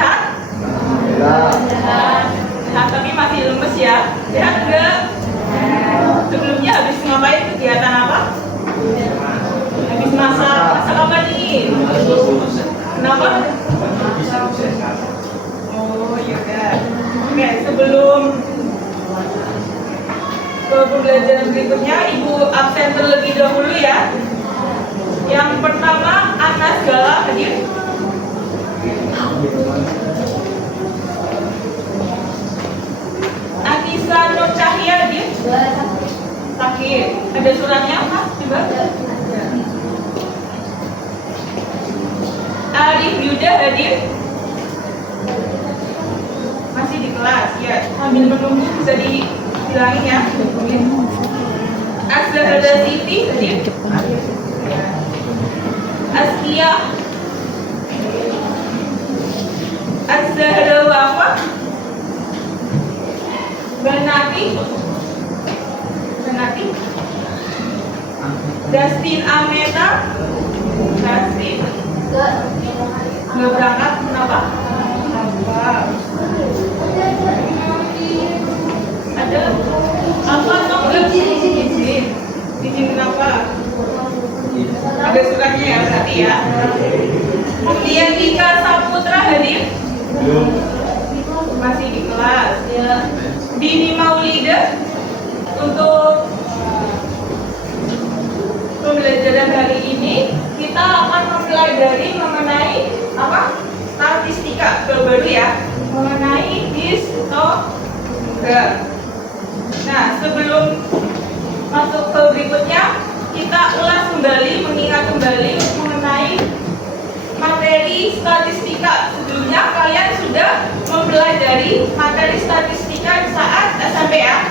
sehat? Sehat, tapi masih lemes ya. Sehat enggak? Sebelumnya habis ngapain, kegiatan apa? Habis masak apa nih? Kenapa? Oh yaudah. Oke, sebelum ke pembelajaran berikutnya, Ibu absen terlebih dahulu ya. Yang pertama, Anas Gala hadir. Anissa Nur Cahya hadir. Sakit. Ada suratnya Mas? Coba. Arif Yuda hadir. Masih di kelas ya. Sambil menunggu bisa dibilangin ya. Azhara Siti hadir. Askia. Azhara Wafa. Benati. Dustin Ameta. Dustin nggak berangkat, kenapa? Ada apa? Izin kenapa? Ada suratnya ya berarti ya. Kemudian Tika Saputra hadir. Masih di kelas ya. Dini Maulida. Untuk pembelajaran hari ini kita akan mempelajari mengenai apa? Statistika baru ya, mengenai histogram. Nah, sebelum masuk ke berikutnya, kita ulas kembali, mengingat kembali mengenai materi statistika. Sebelumnya kalian sudah mempelajari materi statistika saat SMP ya.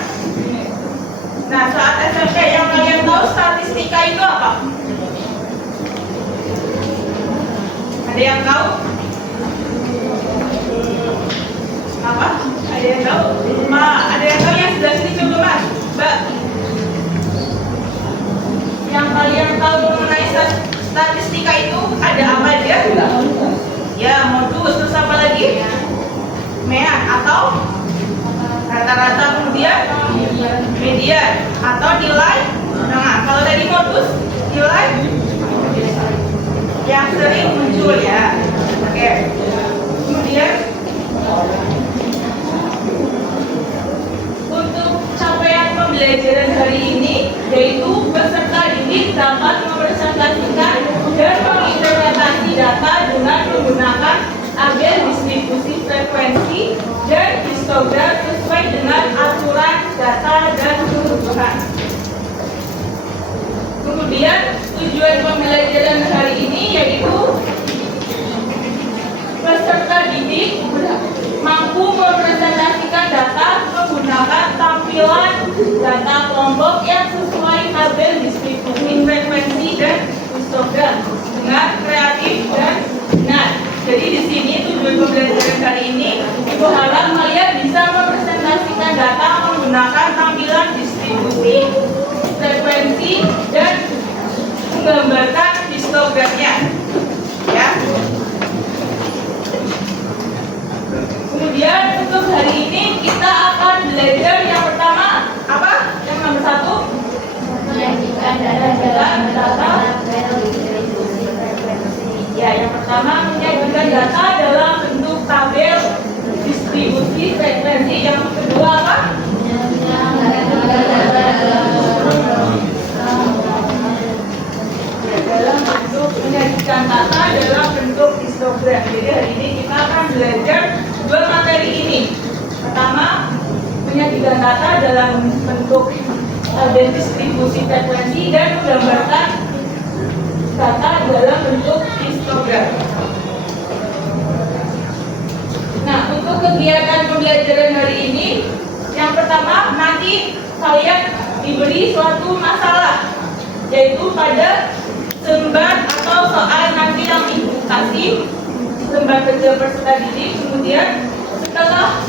Nah, saat SMP yang kalian tahu statistika itu apa? Ada yang tahu? Apa? Ada yang tahu? Ada yang tahu yang sebelah sini coba Mas? Mbak? Yang kalian tahu mengenai statistika itu ada apa aja? Ya, modus, terus apa lagi? Mean atau rata-rata, kemudian median atau nilai. Nah, kalau tadi modus, nilai yang sering muncul ya. Oke. Kemudian untuk capaian pembelajaran hari ini, yaitu peserta didik dapat merepresentasikan dan menginterpretasi data dengan menggunakan tabel distribusi frekuensi dan histogram sesuai dengan aturan data dan kebutuhan. Kemudian tujuan pembelajaran hari ini yaitu peserta didik mampu merepresentasikan data menggunakan tampilan data kelompok yang sesuai tabel distribusi frekuensi dan histogram dengan kreatif dan benar. Jadi di sini tujuan pembelajaran hari ini, Ibu harap kalian bisa merepresentasikan data menggunakan tampilan distribusi, frekuensi, dan menggambarkan histogramnya. Ya. Kemudian untuk hari ini kita akan belajar yang pertama apa? Yang nomor 1? Menyajikan data. Ya, yang pertama menyajikan data dalam bentuk tabel distribusi frekuensi. Yang kedua apa? Dalam bentuk menyajikan data dalam bentuk histogram. Jadi hari ini kita akan belajar dua materi ini. Pertama, menyajikan data dalam bentuk tabel distribusi frekuensi dan menggambarkan data dalam bentuk histogram. Nah, untuk kegiatan pembelajaran hari ini, yang pertama nanti kalian diberi suatu masalah, yaitu pada lembar atau soal nanti yang Ibu kasih, lembar kerja peserta didik. Kemudian setelah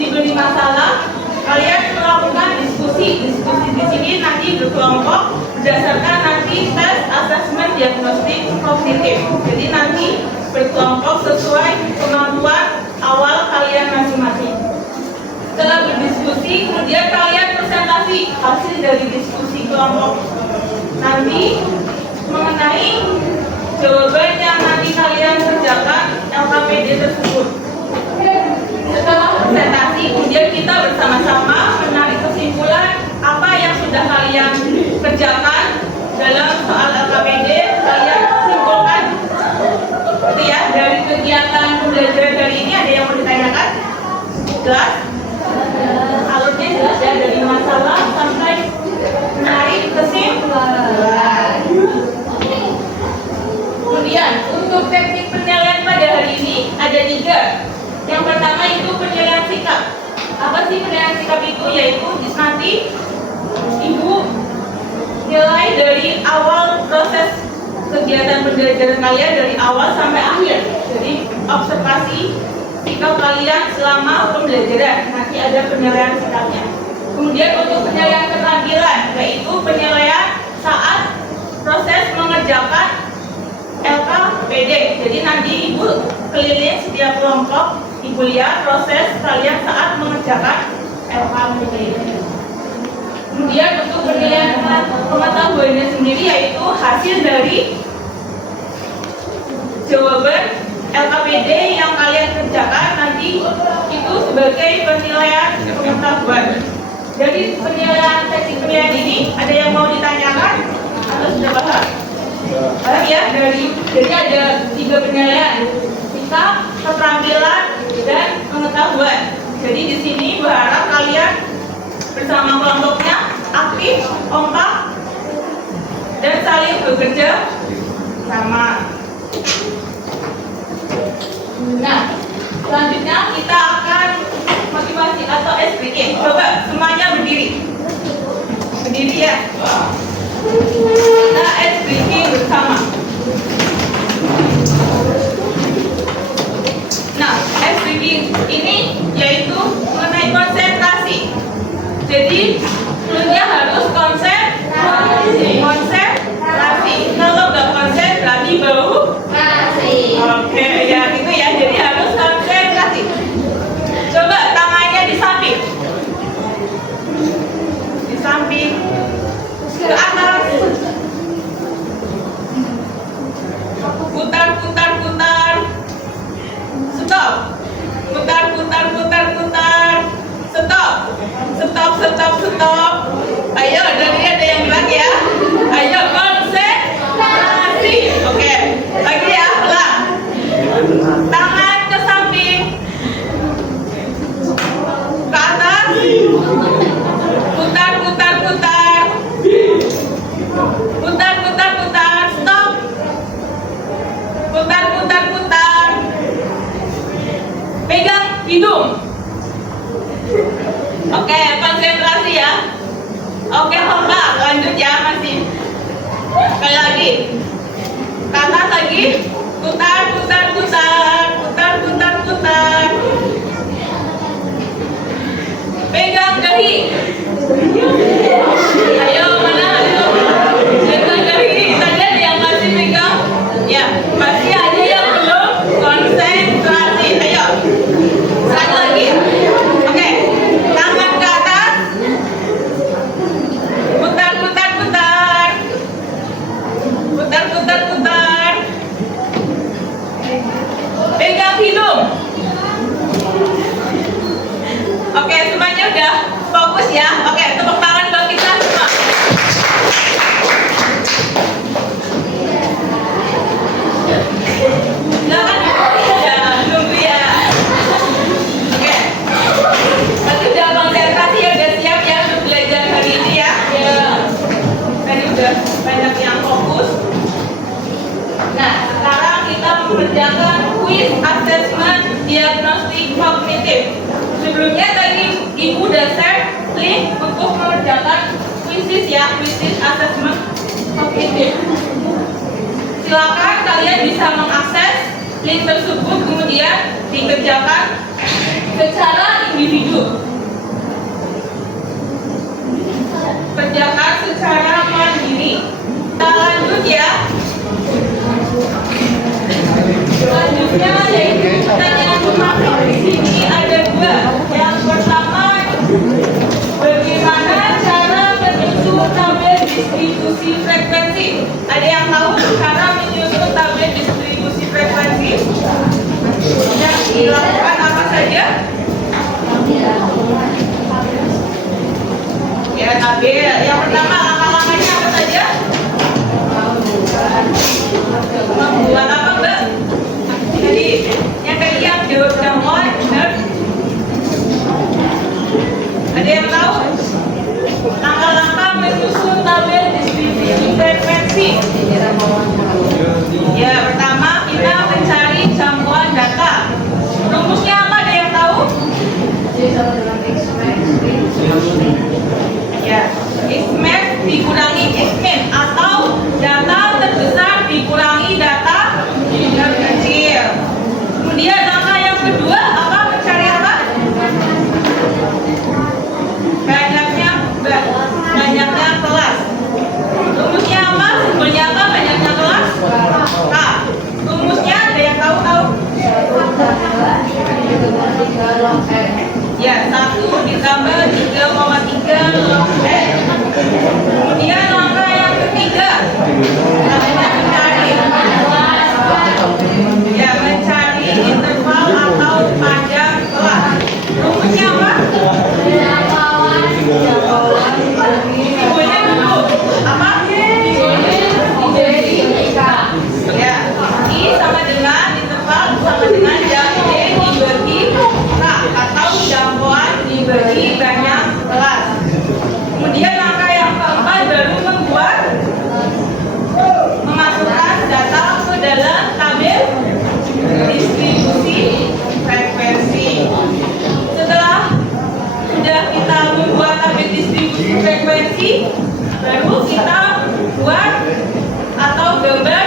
diberi masalah, kalian melakukan diskusi di sini nanti berkelompok berdasarkan nanti tes asesmen diagnostik kognitif. Jadi nanti berkelompok sesuai kemampuan awal kalian masing-masing. Setelah berdiskusi, kemudian kalian presentasi hasil dari diskusi kelompok nanti mengenai jawaban yang nanti kalian kerjakan LKPD tersebut. Setelah presentasi, kemudian kita bersama-sama menarik kesimpulan apa yang sudah kalian kerjakan dalam soal LKPD. Kalian simpulkan itu ya, dari kegiatan pembelajaran hari ini. Ada yang mau ditanyakan? Jelas? Alurnya jelas ya, dari masalah sampai menarik kesimpulan. Kemudian untuk teknik penilaian pada hari ini ada 3. Yang pertama itu penilaian sikap. Apa sih penilaian sikap itu? Yaitu nanti Ibu nilai dari awal proses kegiatan pembelajaran kalian dari awal sampai akhir. Jadi observasi sikap kalian selama pembelajaran. Nanti ada penilaian sikapnya. Kemudian untuk penilaian keterampilan, yaitu penilaian saat proses mengerjakan LKPD. Jadi nanti Ibu keliling setiap kelompok, Ibu lihat proses kalian saat mengerjakan LKPD. Kemudian untuk penilaian pengetahuannya sendiri, yaitu hasil dari jawaban LKPD yang kalian kerjakan nanti itu sebagai penilaian pengetahuan. Jadi penilaian teknik penilaian ini ada yang mau ditanyakan atau sudah paham? Paham ya? Jadi ada 3 penilaian: sikap, keterampilan, dan pengetahuan. Jadi di sini berharap kalian bersama kelompoknya aktif, kompak, dan saling bekerja sama. Nah, selanjutnya kita akan motivasi atau SBK. Coba semuanya berdiri. Berdiri ya. Kita SBK bersama. Nah, SBK ini yaitu mengenai konsentrasi. Jadi, dulunya harus konsentrasi. Kalau nggak konsentrasi bau masih. Oke, ya gitu ya. Jadi harus konsentrasi. Coba tangannya di samping. Di samping. Ke atas. Putar. Stop. Putar. Stop. Ayo, dari ada yang bilang ya. Ayo konsentrasi. Oke. Lagi ya, ulang. Tangan ke samping. Ke atas. Putar. Stop. Putar. Pegang hidung. Oke, konsentrasi ya. Oke, kompak. Lanjut ya, masih. Sekali lagi. Ke atas lagi. Putar. Pegang dahi. Ayo, mana? Pegang dahi. Tadi ada yang masih pegang? Ya, masih ada yang belum konsentrasi. Ayo. Sekali lagi. Oke. Tangan ke atas. Putar. Pegang hidung. Oke, semuanya udah fokus ya. Oke, tepuk tangan buat kita semua. Silakan ya, nunggu ya. Oke. Berarti udah konsentrasi ya, udah siap ya untuk belajar hari ini ya. Tadi udah banyak yang fokus. Nah, sekarang kita mengerjakan quiz assessment diagnostik kognitif. Sebelumnya tadi Ibu udah share link untuk mengerjakan quiz ya, quiz assessment kognitif. Silakan kalian bisa mengakses link tersebut kemudian dikerjakan secara individu. Kerjakan secara mandiri. Kita lanjut ya. Selanjutnya yaitu pertanyaan tematik. Di sini ada dua. Yang pertama, bagaimana cara menyusun tabel distribusi frekuensi? Ada yang tahu cara menyusun tabel distribusi frekuensi? Yang dilakukan apa saja? Ya, tabel. Yang pertama, langkah-langkahnya apa saja? Membuat apa, Mbak? Jadi, yang tadi yang jawab jamuan, benar? Ada yang tahu? Langkah-langkah menyusun tabel distribusi frekuensi. Ya, pertama kita mencari jangkauan data. Rumusnya apa? Ada yang tahu? Ya, Xmax dikurangi Xmin atau data terbesar dikurangi data terkecil. Kemudian langkah yang kedua apa? Mencari apa? Banyaknya kelas. Rumusnya apa? Simbolnya apa? Banyaknya kelas? K. Rumusnya ada yang tahu? Ya, 1 ditambah 3,3 log N. Kemudian langkah yang ketiga adalah mencari interval atau panjang kelas. Rumusnya apa? Simbolnya dulu apa? Ya, I sama dengan interval sama dengan jam D dibagi K atau jangkauan dibagi banyak kelas. Kemudian langkah yang keempat baru memasukkan data ke dalam tabel distribusi frekuensi. Setelah sudah kita membuat tabel distribusi frekuensi, baru kita buat atau gambar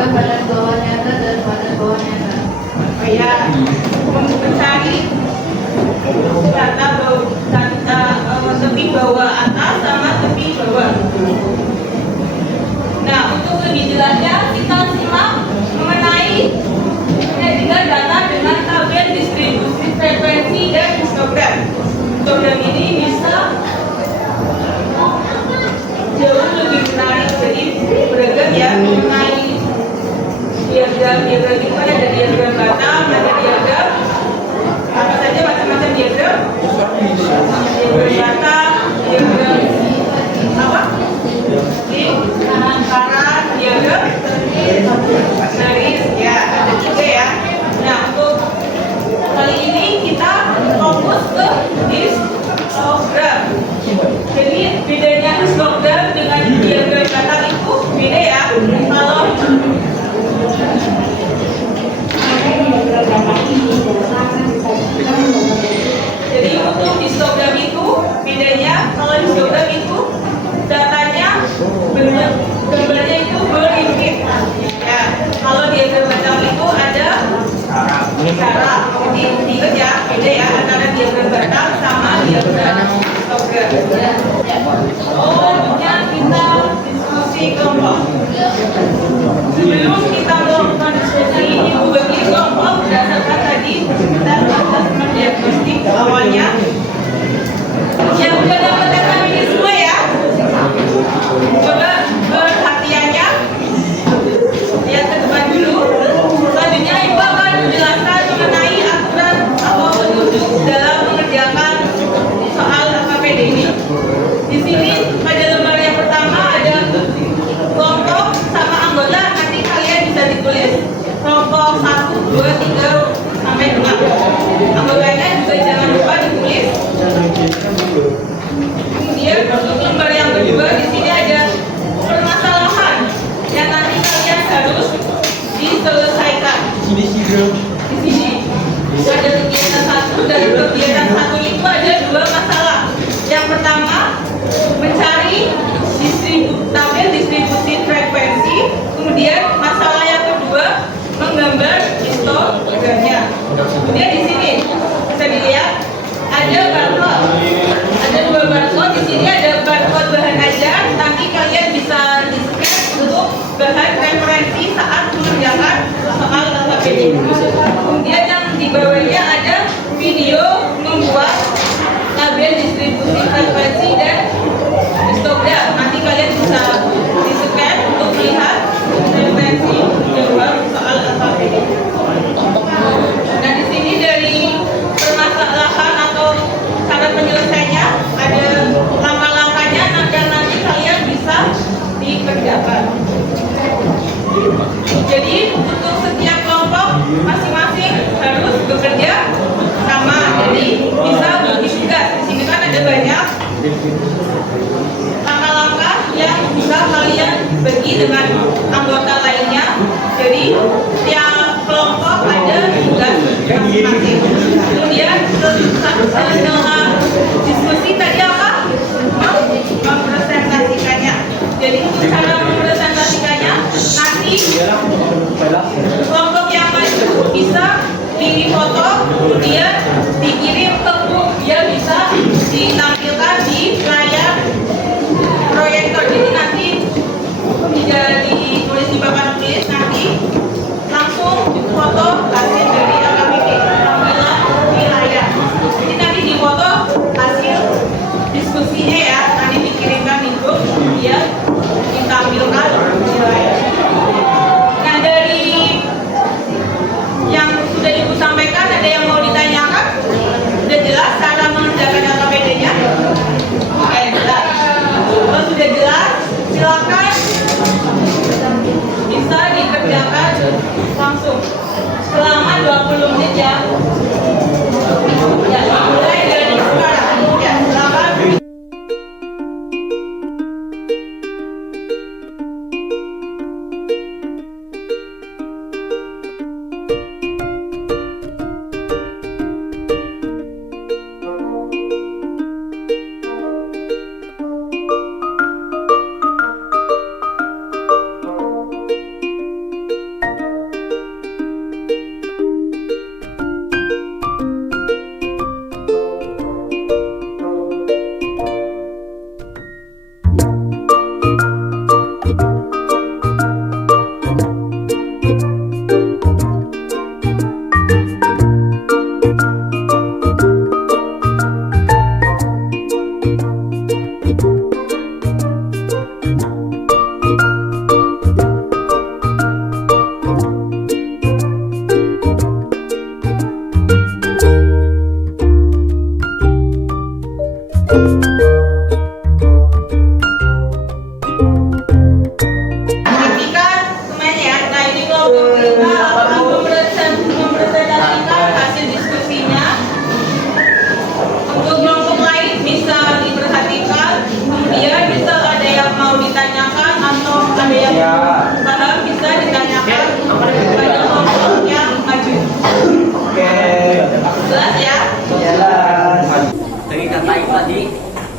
badan bawah nyata dan badan bawah nyata. ya, mencari data tepi bawah atas sama tepi bawah. Nah, untuk lebih jelasnya kita simak mengenai juga data dengan tabel distribusi frekuensi dan histogram. Histogram ini bisa jauh lebih menarik, jadi beragam ya mengenai diagram itu ada diagram Batam, ada diagram apa saja macam-macam diagram Batam, diagram apa? Kanan, diagram garis, ya ada juga ya. Nah, untuk kali ini kita fokus ke histogram. Jadi bedanya histogram dengan diagram Batam itu beda ya. Kalau jadi untuk histogram itu bedanya, kalau histogram itu datanya gambarnya itu berimpit. Ya, kalau diagram Batam itu ada cara. Jadi ingat ya, beda ya antara diagram Batam sama diagram histogram. Selanjutnya kita diskusi kelompok. Sebelum kita melakukan diskusi ini bagi kelompok berdasarkan tadi kita asesmen diagnostik awalnya. Yang sudah dapat data ini semua ya. Coba perhatiannya. Lihat ke depan dulu. Selanjutnya Ibu akan menjelaskan mengenai aturan atau petunjuk dalam mengerjakan soal KPD ini. Di sini pada lembar yang pertama ada kelompok sama anggota. Nanti kalian bisa ditulis kelompok 1, 2, 3 sampai 5. Anggotanya juga jangan lupa ditulis. Kemudian untuk lembar yang kedua di sini ada permasalahan yang nanti kalian harus diselesaikan. Di sini ada kegiatan 1 dan kegiatan 1 itu ada 2 masalah. Yang pertama mencari tabel distribusi frekuensi. Kemudian masalah yang kedua menggambar histogramnya. Kemudian di sini bisa dilihat ada barcode. Ada 2 barcode. Di sini ada barcode bahan ajar. Nanti kalian bisa di-scan untuk bahan referensi saat mengerjakan Kemudian yang di bawahnya ada video membuat tabel distribusi frekuensi dan histogram. Nanti kalian bisa di-scan untuk melihat frekuensi jawab soal alfabet. Nah, di sini dari permasalahan atau cara penyelesaiannya ada langkah-langkahnya agar nanti kalian bisa dikerjakan. Jadi untuk setiap kelompok masing-masing harus bekerja sama. Jadi bisa bagi tugas. Di sini kan ada banyak langkah-langkah yang bisa kalian bagi dengan anggota lainnya. Jadi tiap kelompok ada tugas masing-masing. Kemudian setelah diskusi tadi apa? Mempresentasikannya. Jadi untuk cara mempresentasikannya nanti kelompok yang maju bisa difoto, kemudian dikirim ke grup, dia bisa ditampilkan di layar proyektor. Jadi nanti tidak ditulis di papan tulis, nanti langsung foto hasil dari LKPP tampilan di layar. Jadi nanti difoto hasil diskusinya ya, nanti dikirimkan di grup, kemudian ditampilkan di layar. Nah, dari yang sudah Ibu sampaikan, ada yang mau ditanyakan? Sudah jelas cara mengerjakan LKPD-nya? Oke, jelas. Kalau sudah jelas, silakan bisa dikerjakan langsung selama 20 menit ya. Ya, mulai dari sekarang. Ya, silakan.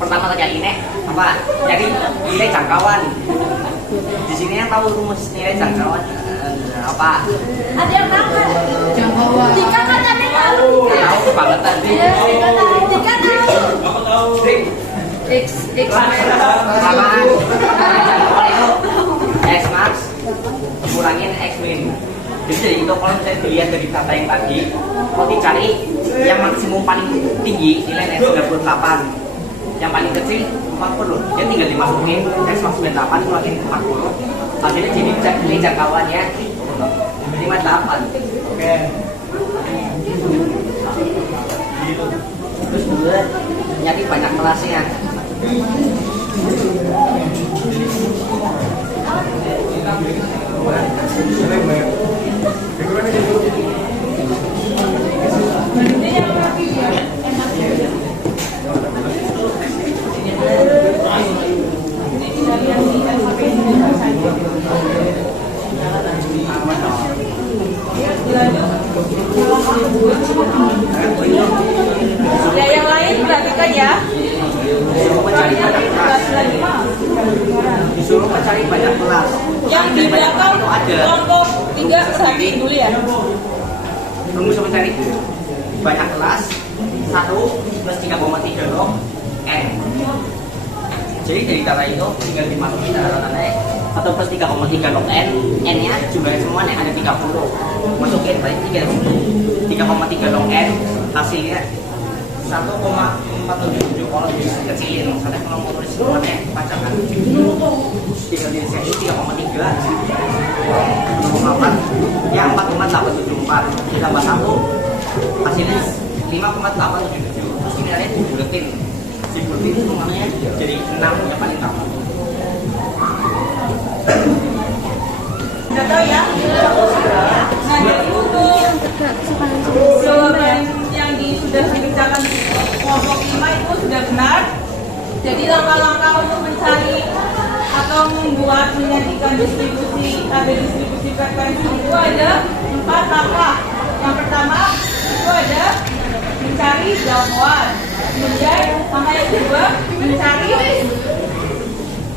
Pertama tadi ini apa? Jadi nilai jangkauan. Di sini yang tahu rumus nilai jangkauan apa? Ada yang tahu? Jangkauan. Jika kan ada yang tahu. Tahu kebangetan. Jika tahu. X Lamaan. Jangkauan itu X max kurangin X min. Jadi itu kalau misalnya dilihat dari data yang tadi, mau dicari yang maksimum paling tinggi nilainya 98. Yang paling kecil 40, dia tinggal dimasukin X max 98 kurangin 40, hasilnya jadi nilai jangkauannya 58. Oke. Terus buat nyari banyak kelasnya. Ya, yang lain perhatikan ya. Disuruh mencari banyak kelas. Disuruh mencari banyak kelas. Yang di belakang itu ada. kelompok 3 perhatiin dulu ya. Rumus mencari banyak kelas 1 plus 3,3 log N. Jadi dari data itu tinggal dimasukin data-datanya atau plus 3,3 log n, n-nya jumlahnya semua nih ada 30. Masukin tadi 3,3 log n, hasilnya 1,477. Kalau kecilin, misalnya kalau mau tulis semuanya pacaran tinggal di sini 3,3 4,8 ya 4,874 ditambah 1 hasilnya 5,877. Terus ini kalian dibuletin itu semuanya jadi 6 yang paling utama. Udah tahu ya? Nah, jadi untuk jawaban yang sudah dibicarakan di kelompok 5 itu sudah benar. Jadi langkah-langkah untuk mencari atau membuat menyajikan distribusi frekuensi itu ada 4 langkah. Yang pertama itu ada mencari jangkauan. Kemudian langkah yang kedua mencari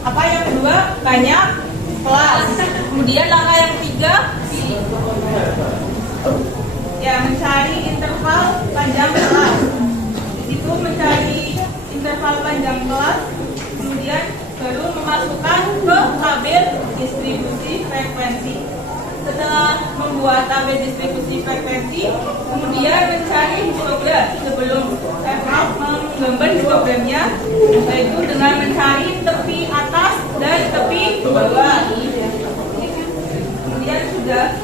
apa yang kedua banyak kelas. Kemudian langkah yang ketiga ya mencari interval panjang kelas. Di situ mencari interval panjang kelas, kemudian baru memasukkan ke tabel distribusi frekuensi. Setelah membuat tabel distribusi frekuensi, kemudian mencari histogram sebelum saya menggambar histogramnya, yaitu dengan mencari tepi atas dan tepi bawah. Kemudian sudah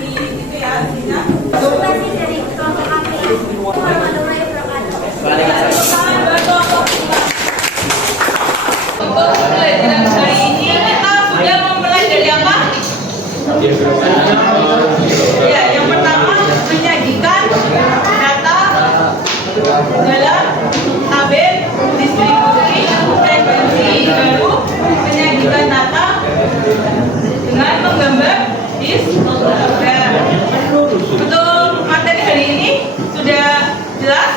di itu ya hasilnya. Masih dari kelompok kami. Warahmatullahi wabarakatuh. Untuk pembelajaran hari ini kita sudah mempelajari apa? Ya, yang pertama menyajikan data dalam tabel distribusi frekuensi, baru menyajikan data dengan menggambar histogram. Untuk materi hari ini sudah jelas?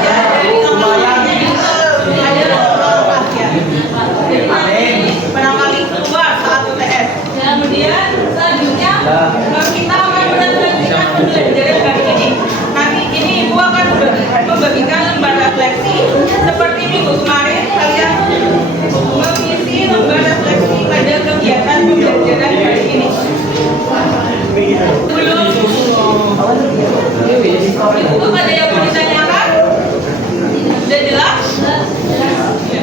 Ya, dari awalnya ada langkah ya. Jadi nanti barangkali keluar saat UTS. Kemudian selanjutnya kita akan melanjutkan pembelajaran hari ini. Nanti ini Ibu akan membagikan lembar refleksi seperti minggu kemarin kalian mengisi lembar refleksi pada kegiatan pembelajaran hari ini. Belum Ibu ada yang mau ditanyakan? Sudah jelas? Ya.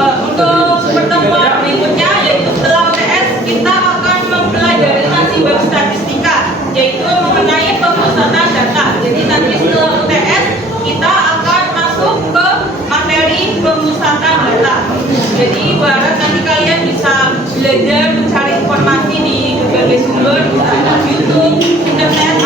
Untuk pertemuan berikutnya yaitu setelah UTS kita akan mempelajari masih bab statistika, yaitu mengenai pemusatan data. Jadi nanti setelah UTS kita akan masuk ke materi pemusatan data. Jadi Ibu harap nanti kalian bisa belajar mencari informasi di berbagai sumber, YouTube, internet,